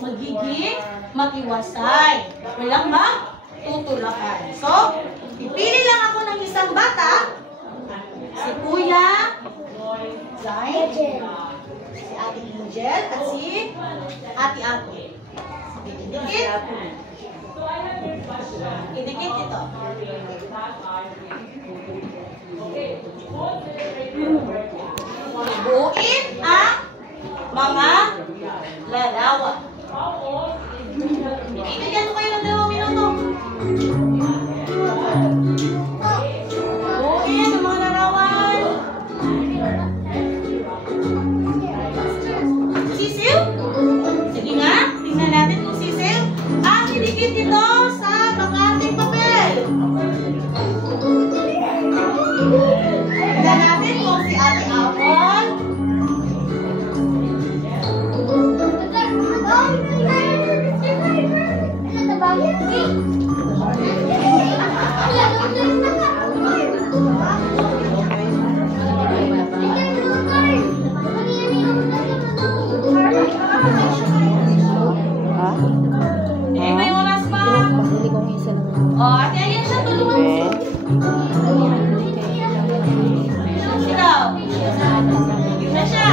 magiging mag-iwasay. Walang magtutulakan. So, pipili lang ako ng isang bata. Si Kuya Zain, si Ate Angel, at si Ate Ate. Idikit. Idikit ito. Ibuin ang mga larawan. Ibigyan ko kayo ng 2 minuto. Ibuin ang mga larawan. Sisil? Sige nga, tingnan natin kung sisil. Ang idikit ito sa bakating papel. Tingnan natin kung si Ate Apple. May oras pa. Ate Ayan siya, tulungan mo. Sinaw. Isa siya.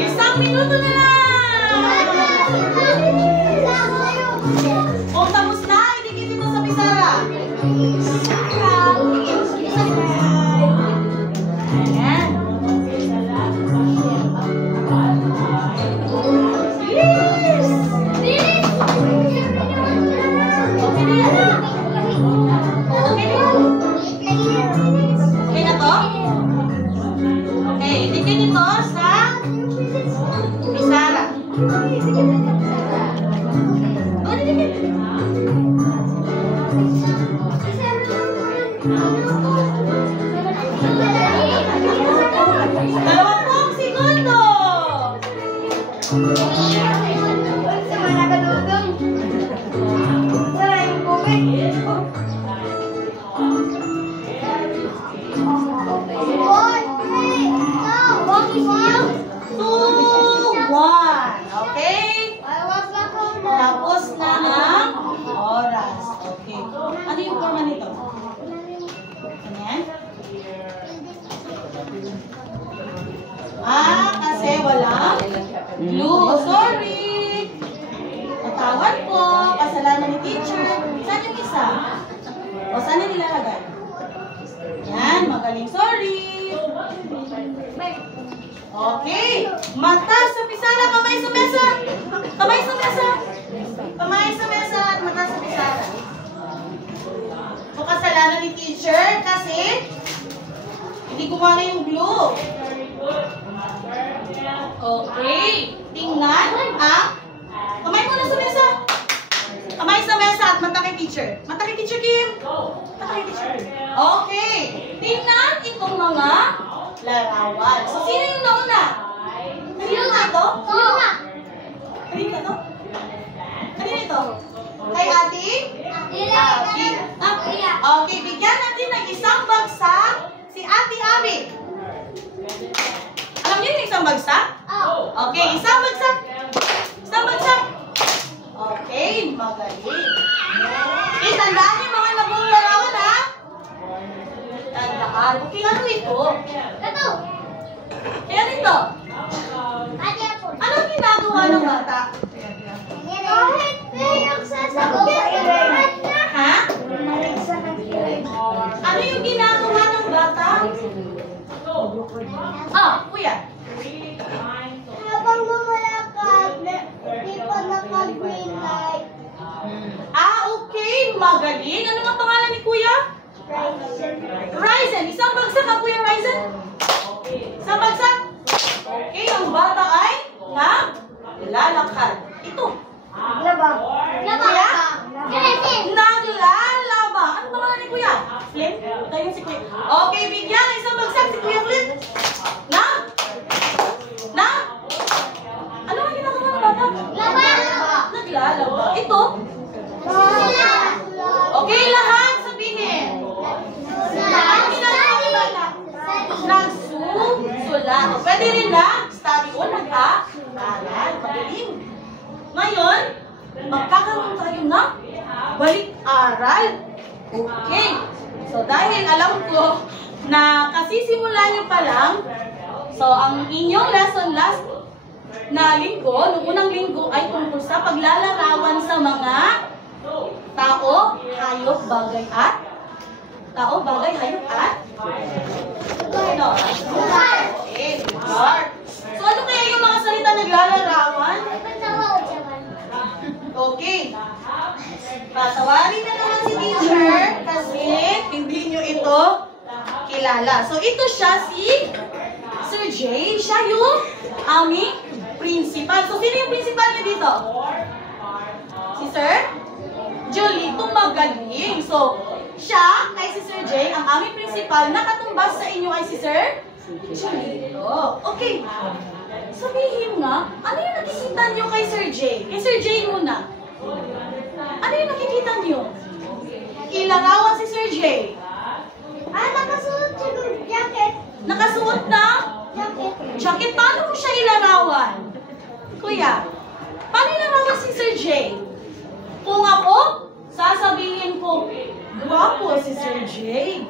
Isang minuto na lang. O, tapos na. Idikit ito sa pisara. Ayan. Okay na to? Okay, idikit ito sa pisara. O, idikit. 20 segundo. Okay? Tapos na ang oras. Okay. Ano yung forma nito? Ayan. Kasi walang glue. Sorry. Natawad po. Kasalanan ni teacher. Saan yung isa? O, saan na nilalagay? Yan. Magaling. Sorry. Okay. Mata sa pisara. Kamay sa mesa. Kamay sa mesa. Kamay sa mesa at mata sa pisara. So, kasalanan ni teacher kasi hindi gumana yung glue. Okay. Tingnan ang kamay muna sa mesa. Kamay sa mesa at mata kay teacher. Mata kay teacher, Kim. Mata kay teacher. Okay. Tingnan itong mga larawan. So, sino yung nauna? Kanino nga ito? Kanino nga? Kanino ito? Kanino ito? Kay Ate? Abi. Okay, bigyan natin ng isang bagsak si Ate Abi. Alam niyo yung isang bagsak? Okay, isang bagsak. Isang bagsak. Okay, magaling. Tandaan niyo mga nabong larawan, ha? Tandaan. Okay, ano ito? Ito. Ano ito? Anong ginagawa ng bata? Kahit yung sasagot sa ilan. Ha? Ano yung ginagawa ng bata? Kuya. Habang lumalakad, di pa naka-green light. Okay. Magaling. Ano nga pangalan ni Kuya? Ryzen. Isang bagsak ka, Kuya Ryzen? Isang bagsak? Okay. Ang bata ay naglalakad. Ito. Laba. Kuya? Naglalaba. Ano pangalan ni Kuya? Flynn? Tayo si Kuya. Okay, bigyan. Isang bagsak si Kuya Flynn. Pwede rin na study o nag-aaral. Magaling. Ngayon, magkakaroon tayo ng balik-aral. Okay. So, dahil alam ko na kasisimula nyo pa lang, so, ang inyong lesson last na linggo, nung unang linggo ay tungkol sa paglalarawan sa mga tao, hayop, bagay at ano? Okay, lugar. So, ano kaya yung mga salita naglalarawan? Okay. Patawarin na naman si teacher kasi hindi nyo ito kilala. So, ito siya si Sir Jay. Siya yung aming principal. So, sino yung principal niyo dito? Si Sir Julito Magaling. So, siya ay si Sir Jay, ang aming principal. Nakatumbas sa inyo ay si Sir Julito. Okay. Sabihin nga, ano yung nakikita nyo kay Sir Jay? Kay Sir Jay muna. Ano yung nakikita nyo? Ilarawan si Sir Jay. Nakasuot siya ng jacket. Nakasuot na? Jacket. Paano mo siya ilarawan? Kuya, paano ilarawan si Sir Jay? Kung ako, sasabihin ko, gwapo si Sir Jay.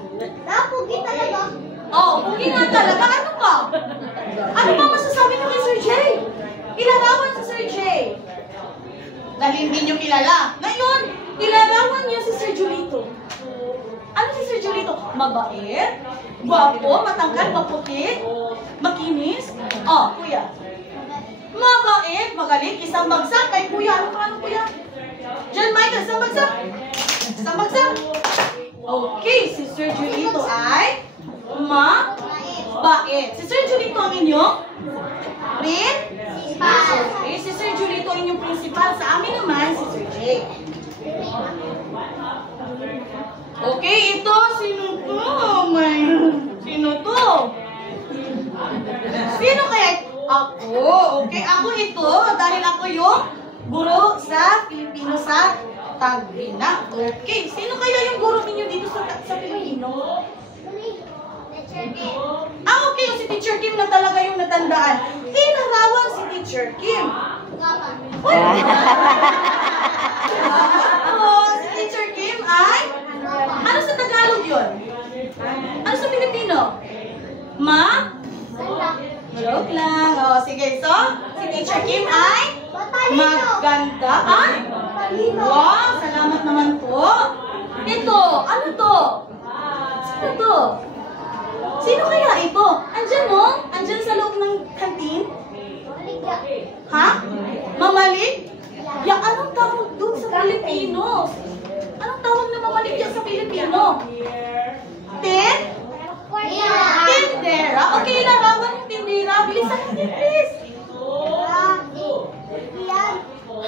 Pugi talaga. Oh, pugi nga talaga. Ano pa? Ano pa masasabi niyo kay Sir Jay? Ilarawan si Sir Jay. Dahil hindi niyo kilala. Ngayon, ilarawan niyo si Sir Julito. Ano si Sir Julito? Mabait? Gwapo? Matangkad? Maputi? Makinis? Oh, kuya. Mabait? Magaling? Isang bagsak kay kuya. Ano pa? Ano kuya? John Michael, isang bagsak. Isang bagsak. Okay, si Sir Julito ay mabait. Si Sir Julito ang inyong principal. Okay, si Sir Julito ang inyong principal. Sa amin naman, si Sir Jay. Okay, ito, sino to? Sino to? Sino kaya? Ako. Okay, ako ito. Dahil ako yung guro sa Filipino sa Tagrina. Okay, sino kaya yung guro ninyo dito sa Filipino? Okay, yung si Teacher Kim na talaga yung natandaan. Tinarawan si Teacher Kim. Si Teacher Kim ay? Ano sa Tagalog yun? Ano sa Filipino? Joke lang. Sige. So, si Teacher Kim ay? Maganda. Wow, salamat naman po. Ito, ano to? Sino to? Sino kaya ito? Andyan mo? Andyan sa loob ng kantin? Ha? Mamalig? Ya, anong tawag doon sa Filipino? Anong tawag na mamalig yan sa Filipino? Tindera? Okay, larawan yung tindera. Bilisan natin, please.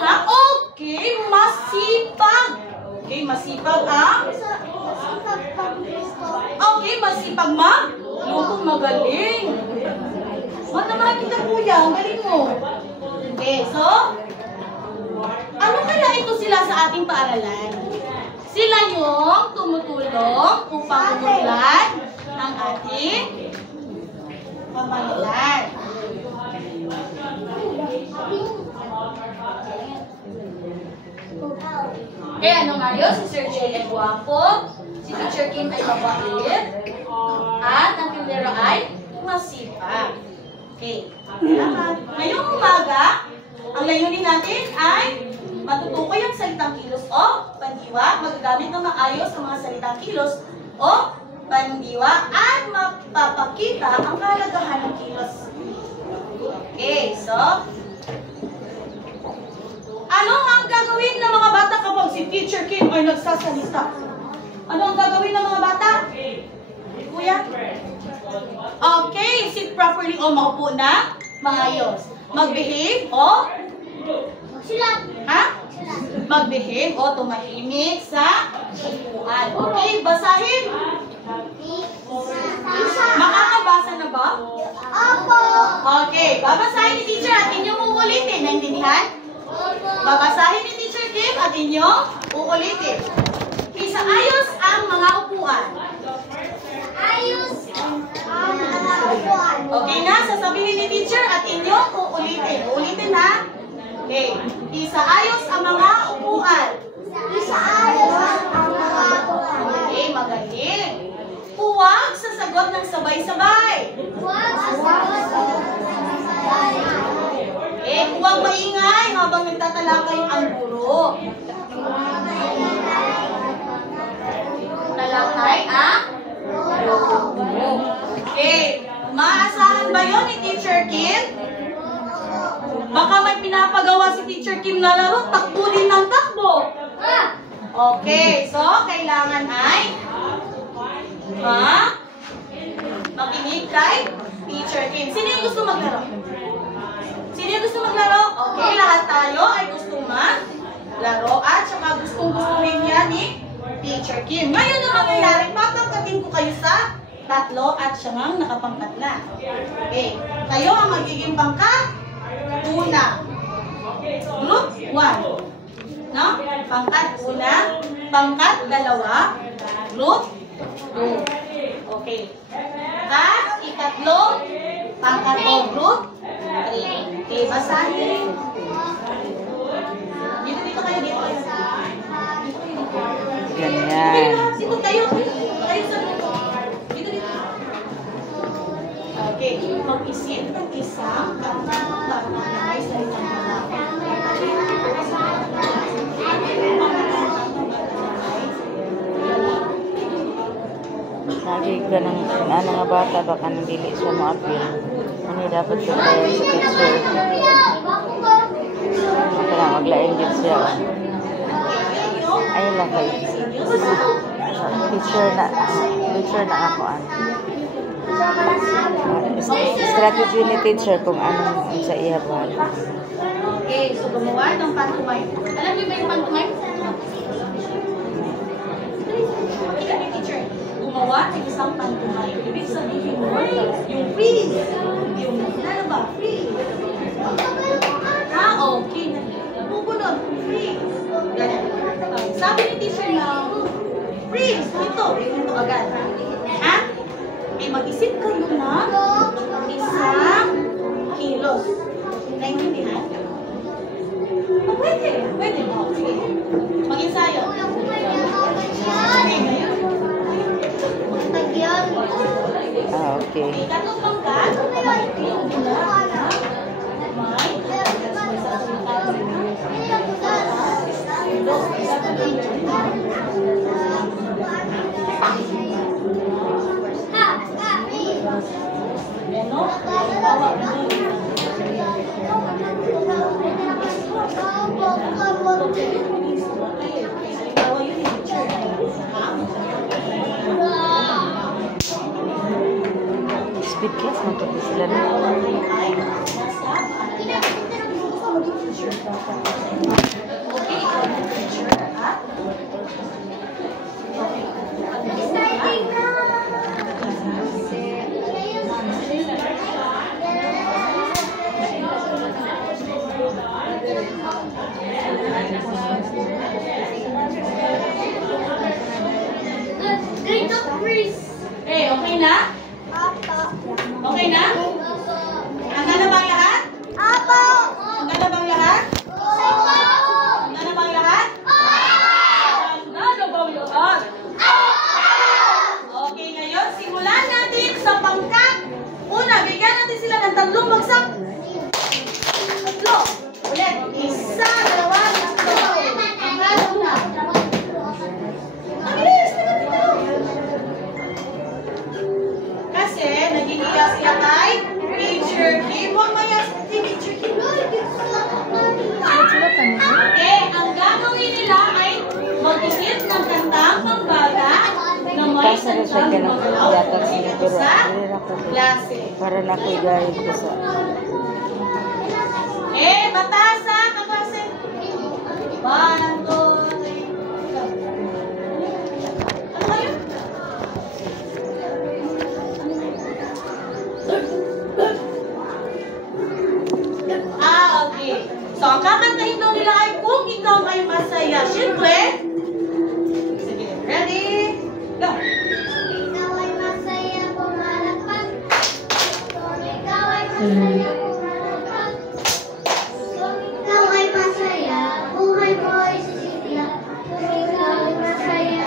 Ha? Okay, masipag. Okay, masipag Okay, masipag luto, magaling. Naman kita kuya, ang galing mo. Okay, so, ano kaya ito sila sa ating paaralan? Sila yung tumutulong upang umulan ang ating pamahalaan. Ano nga yun? Si Sir Jay ay guwapo, si Teacher Kim ay mabait, at ang tindero ay masipag. Okay. Ngayong umaga, ang layunin natin ay matutukoy ang salitang kilos o pandiwa, magagamit ng maayos ang mga salitang kilos o pandiwa, at mapapakita ang kahalagahan ng kilos. Okay, so, ano ang gagawin ng mga bata kapag si Teacher Kim ay nagsasalita? Ano ang gagawin ng mga bata? Kuya? Okay, sit properly o maupo na maayos. Mag-behave o? Ha? Mag-behave o tumahimik sa upuan. Okay, basahin. Makakabasa na ba? Opo. Okay, babasahin ni teacher at inyong uulitin. Naintindihan? Babasahin ni Teacher Kim at inyong uulitin. Isaayos ang mga upuan. Ayos ang mga upuan. Okay na? Sasabihin ni teacher at inyong uulitin. Uulitin ha? Okay. Isaayos ang mga upuan. Isaayos ang mga upuan. Okay, magaling. Huwag sasagot ng sabay-sabay. Huwag sasagot ng sabay-sabay. Okay, huwag maingay habang nagtatalakay ang guro. Talakay ang guro. Okay, maasahan ba yun ni Teacher Kim? Baka may pinapagawa si Teacher Kim na laro, takbo din ng takbo. Okay, so kailangan ay makinig kay Teacher Kim. Sino yung gusto maglaro? Sino yung gusto maglaro? Okay, lahat tayo ay gusto maglaro at saka gustong-gusto rin yan ni Teacher Kim. Ngayon ang mangyayari, papangkatin ko kayo sa tatlo at siya nga nakapangkat na. Okay, kayo ang magiging pangkat una. Group 1. No? Pangkat una, pangkat dalawa, group 2. Okay. At ikatlo, pangkat group 3. Okay, basahin. Dito kayo, dito kayo. Ganyan. Dito kayo. Kayo sa dito. Dito. Okay, mag-isip ng isang kantang na may salitang hanap. Lagi ka ng nga bata, baka nang dili siya mo-appeal. Ano dapat siya tayo sa teacher? Kaya maglaing din siya. Ayun lang kayo. Teacher na ako. Strategy ni teacher kung anong sa ihabag. Okay, so gumawa ng pantomime. Alam niyo ba yung pantomime? Ikaw ni teacher, gumawa ng isang pantomime. Ibig sabihin mo, yung freeze. Yung ano ba? Freeze. Okay. Bubunod. Freeze. Ganyan. Sabi ni teacher na, freeze. Ito agad. Ha? Eh, mag-isip kayo na isang kilos. Naintindihan? Oh, pwede. Pwede mo. Sige. Mag-ensayo. Okay. Ikatlong pangkat. Mag-iklong nila na Speed class mo to sila na. Okay na? Okay na? Hanggang na bang lahat? Hanggang na bang lahat? Hanggang na bang lahat? Hanggang na bang lahat? Okay, ngayon simulan natin sa pangkat. Una, bigyan natin sila ng 3 bagsak. 3. Ulit. 1, 2, 3. Hanggang una. Ang bilis! Kasi naghihiya siya kay Teacher Kim. Huwag maya si Teacher Kim. Okay, ang gagawin nila ay mag-isip ng kantang pambaga na may santang magalaw dito sa klase. Para na ko'y guide ko sa... Mataas ha, kaklase. 1, 2, 3. Ano kayo? Okay. So, ang kakantahin daw nila ay kung ikaw ay masaya. Siyempre, sige, ready? Go! Ikaw ay masaya pumalakpak. Ikaw ay masaya, buhay mo ay sisigla. Ikaw ay masaya,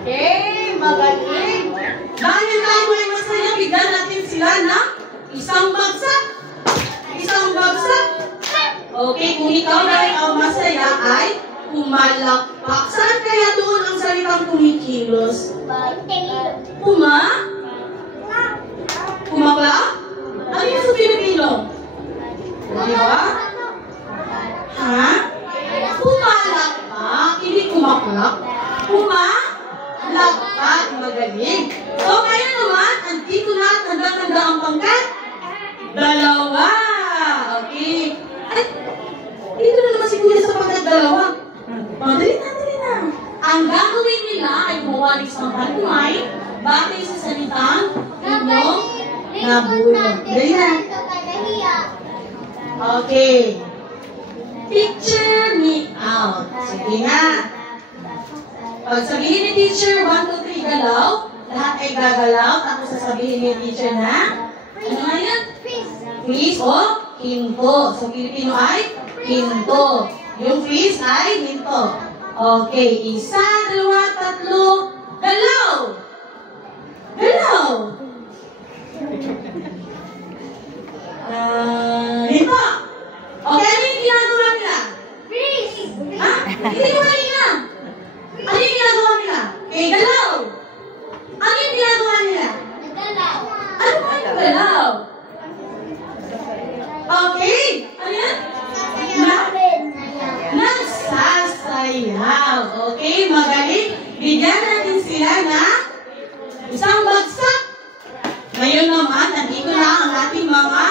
Okay, magaling. Dahil tayo ay masaya, bigyan natin sila ng isang bagsak. Isang bagsak. Okay, kung ikaw dahil ang masaya ay pumalakpak. Saan kaya doon ang salitang kumikilos? Kumaklak? Ano yung sa Pilipino? Di ba? Ha? Pumalakpak, hindi kumaklak. Pumalakpak, magaling. So, ngayon naman, andito na at handa-handa ang pangkat. 2. Okay. Ay, dito na naman si Kuya sa pangkat 2. Dali na. Ang gagawin nila ay buwalis ng halumay batay sa salitang inyong nabulog. Dali na. Okay. Picture me out. Sige nga. Pag sabihin ni teacher, 1, 2, 3, galaw. Lahat ay gagalaw. Tapos sasabihin ni teacher na, ano nga yan? Freeze o hinto. Sa Pilipino ay hinto. Yung freeze ay hinto. Okay. 1, 2, 3. Galaw! Galaw! Hinto! Okay, ano yung ginagawa nila? Ha? Hindi ko kanina. Ano yung ginagawa nila? Okay, galaw! Ano yung ginagawa nila? Ano ba yung galaw? Okay. Ano yan? Nagsasayaw. Okay, magaling. Bigyan natin sila na isang bagsak. Ngayon naman, nandito na ang ating mga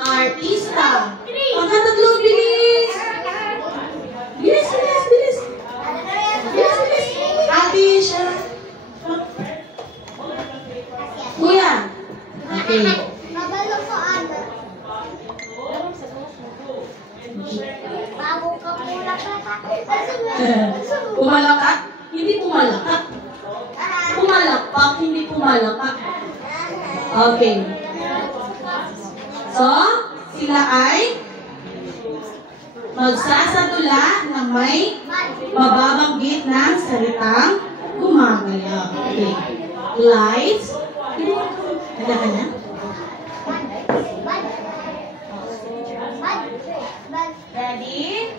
artista. Pagkatatlo, bilis. Bilis. Ate siya. Kuya. Okay. Pumalakak? Hindi pumalakak. Pumalakpak, hindi pumalakak. Okay. So, sila ay magsasadula ng may mababanggit ng salitang gumagalaw. Okay. Lights. Handa ka na? Ready?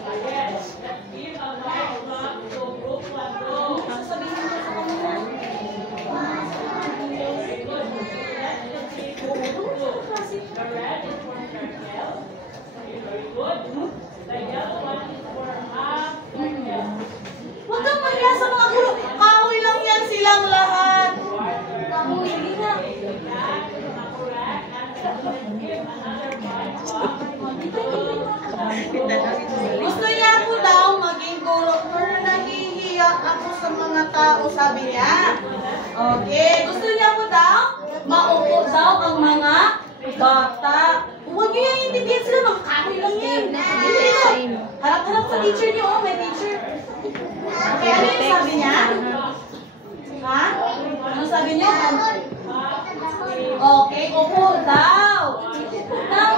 Huwag kang mahiya sa mga guro. Kahoy lang yan silang lahat. Sige na. Gusto niya po daw maging guro. Pero nahihiya ako sa mga tao, sabi niya. Okay. Gusto niya po daw maupo daw ang mga bata. Huwag niyo yung intindihan sila. Mga kahoy lang yan. Harap-harap sa teacher niyo. Oh, may teacher. Okay, ano yung sabi niya? Ha? Ano sabi niya? Okay, upo daw. Daw.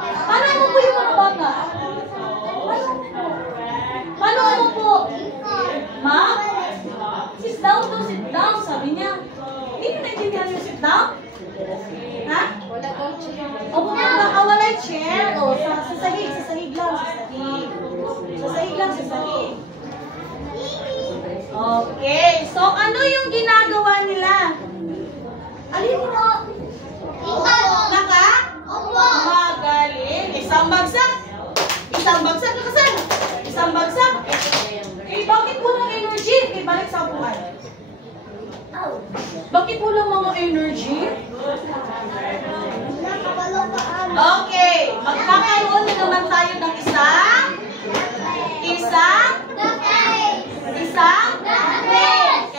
Paano umupo yung mga bata? Paano umupo? Ma'am? Sit down, sabi niya. Hindi niyo naintindihan yung sit down? Ha? Opo ka ba? Wala yung chair. O, sa sahig lang, sa sahig. Okay, so ano yung ginagawa nila? Alin mo? Magaling. Isang bagsak. Nakasan. Isang bagsak. Eh, bakit walang energy? Eh, balik sa upuan. Bakit walang mga energy? Okay, magkakaroon na naman tayo ng isang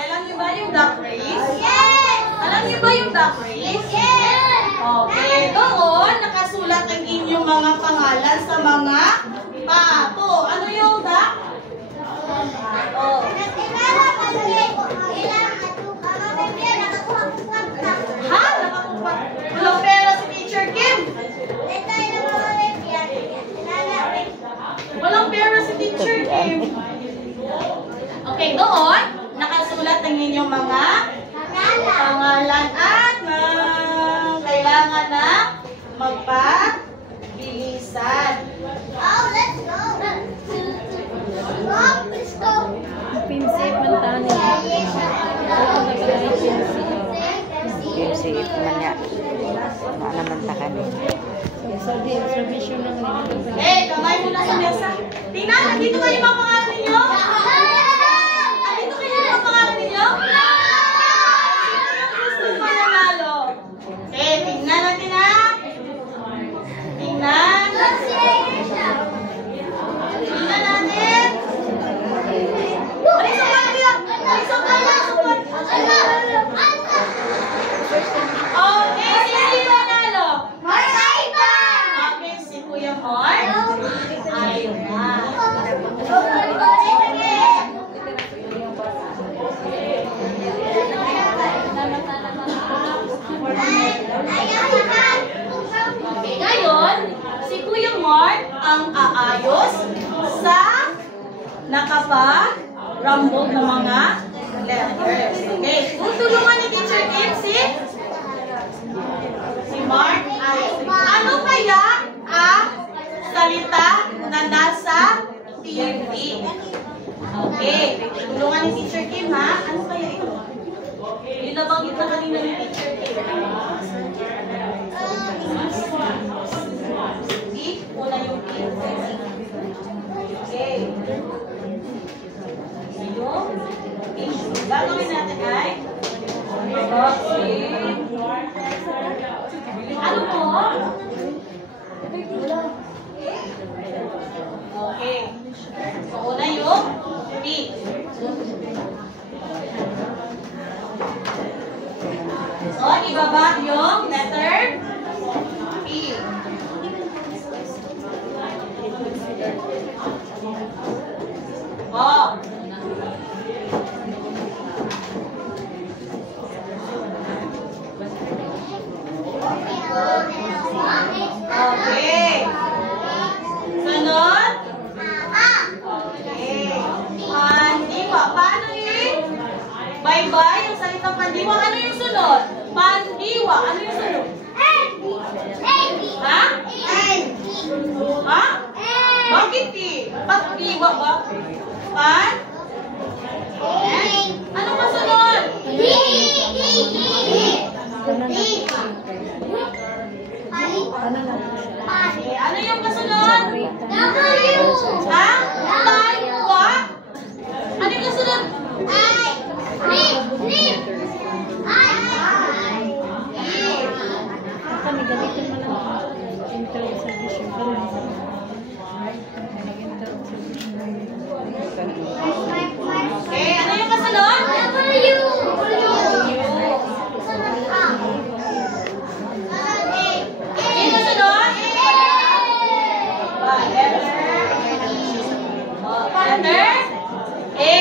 Alam niyo ba yung duck race? Yes! Alam niyo ba yung duck race? Yes! Okay, doon nakasulat ang inyong mga pangalan sa mga pato. Ano yung duck? Oh. Ha? Nakakuha. Wala si man niya. Naanaman ka ni. Kamay muna sa mesa. Tingnan, nandito kayo mga pangalan ninyo? Andito kayo mga pangalan ninyo? Gusto ko nanalo. Tingnan natin ha. Tingnan. Tingnan natin. Balik sa pala. Balik sa pala. Okay, sino yung nanalo? Okay, si Kuya Mark. Ayun na. Okay, ngayon, si Kuya Mark ang aayos sa nakaparambog ng mga letters. Okay, tutulungan ni Teacher Kim si Mark. Ano kaya ang salita na nasa TV? Okay, tulungan ni Teacher Kim ha. Ano kaya ito? Yung nabanggit na kanina ni Teacher Kim. Una yung okay. Yung gagawin natin ay ano po? Okay. So, una yung P. So, ibaba yung letter P. Oh. Okay. Sunod? Okay. Pandiwa. Paano bye-bye yung salitang pandiwa? Ano yung sunod? Pandiwa. Ano yung sunod? Ha? Ha? Bakit pandiwa ba? Pan? Ano pa sunod? Ano yung kasunod? Ha? Taiwa? Ano yung kasunod? Okay, ano yung kasunod? Letter A.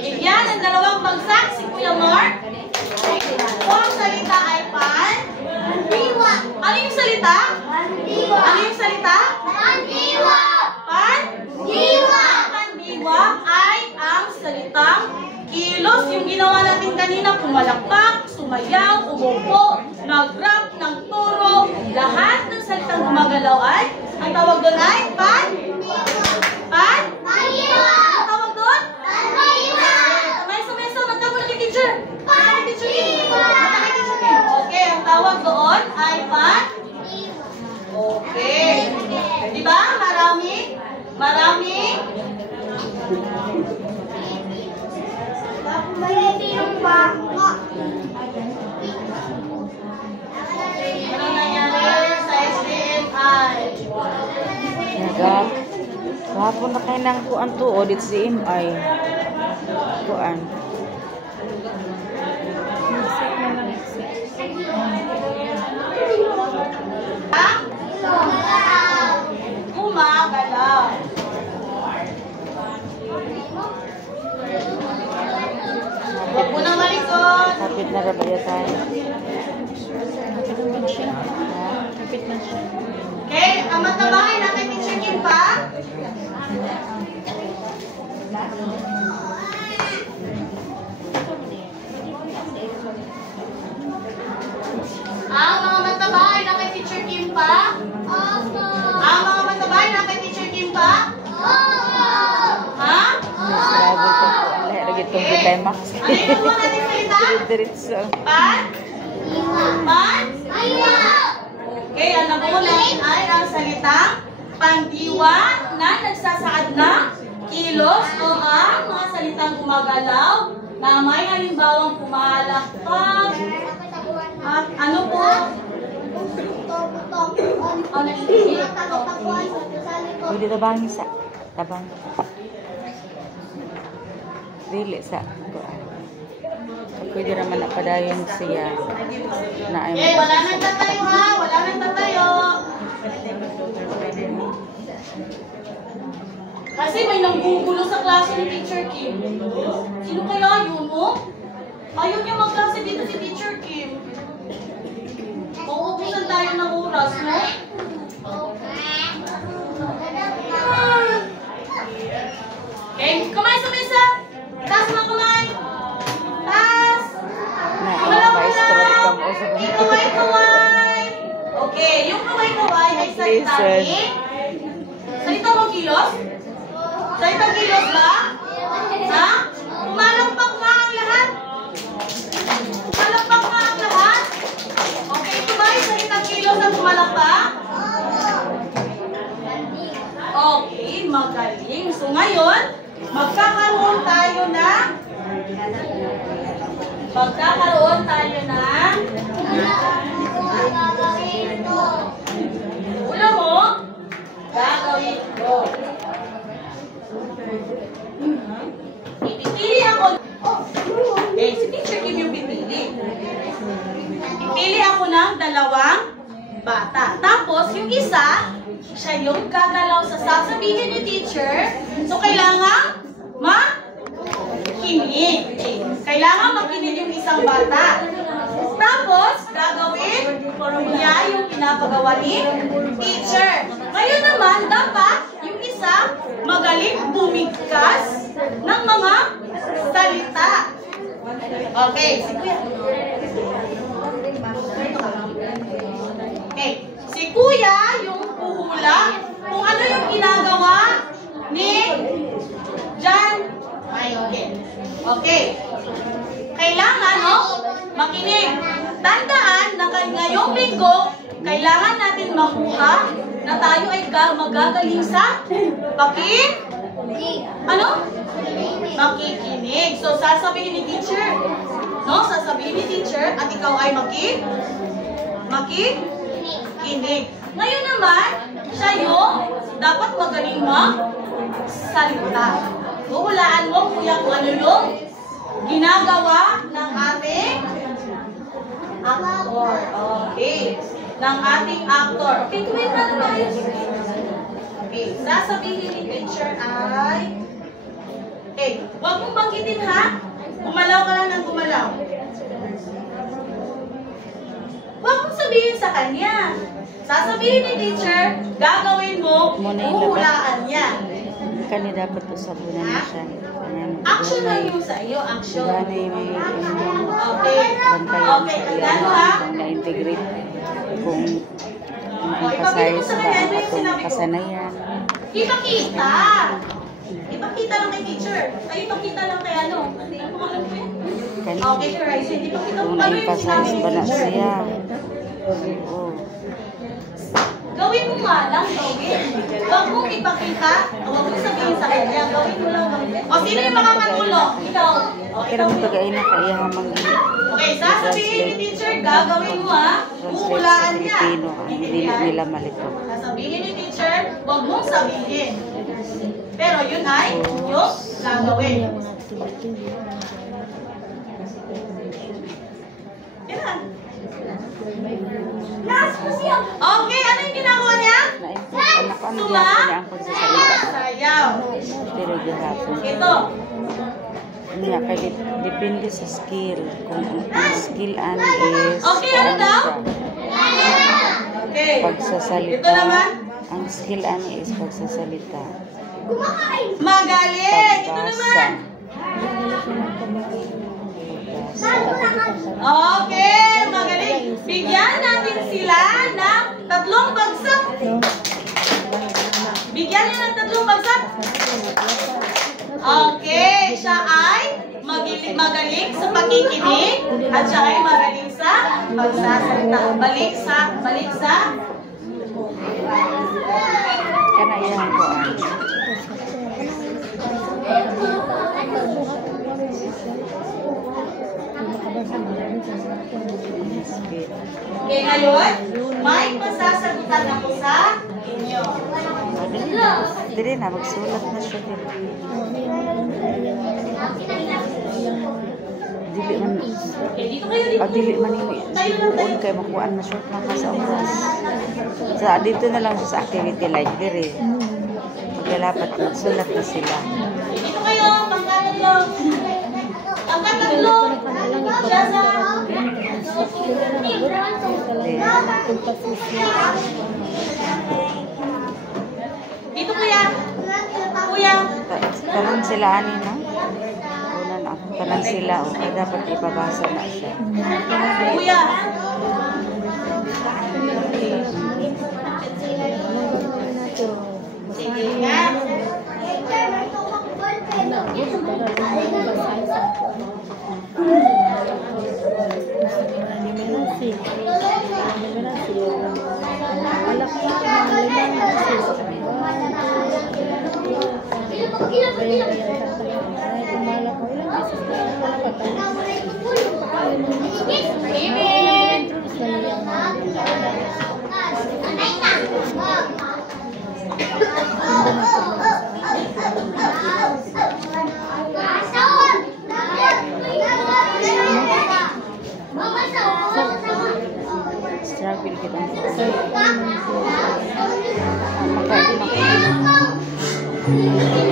Bigyan ng dalawang bagsak si Kuya Mark. Kung ang salita ay pan. Ano yung salita? Ano yung salita? Pandiwa ay ang salitang kilos. Yung ginawa natin kanina, pumalakpak, sumayaw, umupo, nag-rap, ng turo. Lahat ng salitang gumagalaw ay, ang tawag doon ay pan? Ang tawag doon? Kamay sa mesa, mata mo na kay teacher. Mata kay teacher Kim. Okay, ang tawag doon ay pan? Okay. Diba? Marami? Ano nangyari sa SDMI? Kahapon na kayo ng kuan to, audit si MI. Kuan. Gumagalaw. Huwag mo nang malikot. Kapit na rabaya tayo. Okay, ang matabahay natin Teacher Kim pa. Ang mga matabahay na kay Teacher Kim pa. Ang mga matabahay na kay Teacher Kim pa. Ha? Grabe ko po. Lagi itong climax. Ano yung mga natin salita? Diretso. Pan? pangkaraniwan na nagsasaad ng kilos o ang mga salitang gumagalaw na may halimbawang pumalakpak at ano po? Pwede tabangin sa tabang. Dili sa pwede naman napadayon siya na ay Wala nang tatayo ha! Wala nang tatayo! Kasi may nanggugulo sa klase ni Teacher Kim. Sino kaya yun, mo? Ayaw niya magklase dito si Teacher Kim. Mauubusan tayo ng oras, no? Okay, kamay sa mesa! Taas mga kamay! Taas! Kumalaw-kalaw! Kaway-kaway! Okay, yung kaway-kaway ay salitain. Salita mo kilos? Salitang kilos ba? Ha? Pumalakpak na ang lahat? Pumalakpak na ang lahat? Okay, ito ba yung salitang kilos na pumalakpak? Okay, magaling. So ngayon, magkakaroon tayo ng Ula mo, gagawin ko. Ipipili ako. Si Teacher Kim yung pipili. Pipili ako ng dalawang bata. Tapos, yung isa, siya yung gagalaw sa sasabihin ni Teacher. So, kailangan makinig. Kailangan makinig yung isang bata. Tapos, gagawin niya yung pinapagawa ni Teacher. Ngayon naman, dapat yung isa magaling bumigkas ng mga salita. Okay, si Kuya. Okay, si Kuya yung puhula kung ano yung ginagawa ni John Michael. Okay. Kailangan, no? Makinig. Tandaan na ngayong linggo, kailangan natin makuha na tayo ay magagaling sa makikinig. So, sasabihin ni Teacher, no? Sasabihin ni Teacher at ikaw ay makikinig. Ngayon naman, siya yung dapat magaling magsalita. Huhulaan mo, kuya, kung ano yung ginagawa ng ating actor. Okay. Ng ating actor. Okay, tuwid na tayo. Okay, sasabihin ni Teacher ay huwag mong banggitin ha. Gumalaw ka lang ng gumalaw. Huwag mong sabihin sa kanya. Sasabihin ni Teacher, gagawin mo, huhulaan niya. Kani dapat usabunan na siya. Action lang yung sa iyo, action. Ganay may Okay. bantayan Okay, sa tandaan mo ha. kung na-integrate kung ma-emphasize ba ang atong kasanayan. Ipakita. Ipakita lang kay Teacher. Ay, ipakita lang kay ano. Ano mo alam ko yun? Okay, Sir Ryzen. Ipakita mo Kung ano yung na-emphasize sinabi ba ni na Teacher. siya. Oo. Gawin mo nga lang, gawin. Huwag mong ipakita, huwag mong sabihin sa kanya. Gawin mo lang, gawin. O, sino yung makakatulong? Ikaw. Okay lang pag-ay na kaya hamang Okay, sasabihin ni Teacher, gagawin mo ha. Huhulaan niya. Filipino ang hindi nila malito. Sasabihin ni Teacher, huwag mong sabihin. Pero yun ay yung gagawin. Yan. Okay, ano yung ginagawa niya? Anak-anak niya ang pagsasalita. Sayaw. Pero gihapon. Ito. Niya, kaya depende sa skill. Kung ang skill ano is Okay, ano daw? Okay. pagsasalita. Ito naman. Ang skill ano is pagsasalita. Magaling. Ito naman. Okay, magaling. Bigyan natin sila ng 3 bagsak. Bigyan niyo ng 3 bagsak. Okay, siya ay magaling sa pakikinig at siya ay magaling sa pagsasalita. Balik sa Kana iyang kuan. Okay, ngayon, may masasagutan ako sa inyo. Dili na, magsulat na siya din. Dili man. Okay, dito kayo dito. Pag dili man ini sibuon kay makuan na short na ka sa oras. Sa dito na lang sa activity like dire. Paglalapat magsulat na sila. Dito kayo, pangkatatlo. Pangkatatlo. Siya sa... Dito kuya. Kuya. Tanan sila ani no? Una na tanan sila o kaya dapat ipabasa na siya. Kuya. Sige nga. Struggle kita ang makain ako.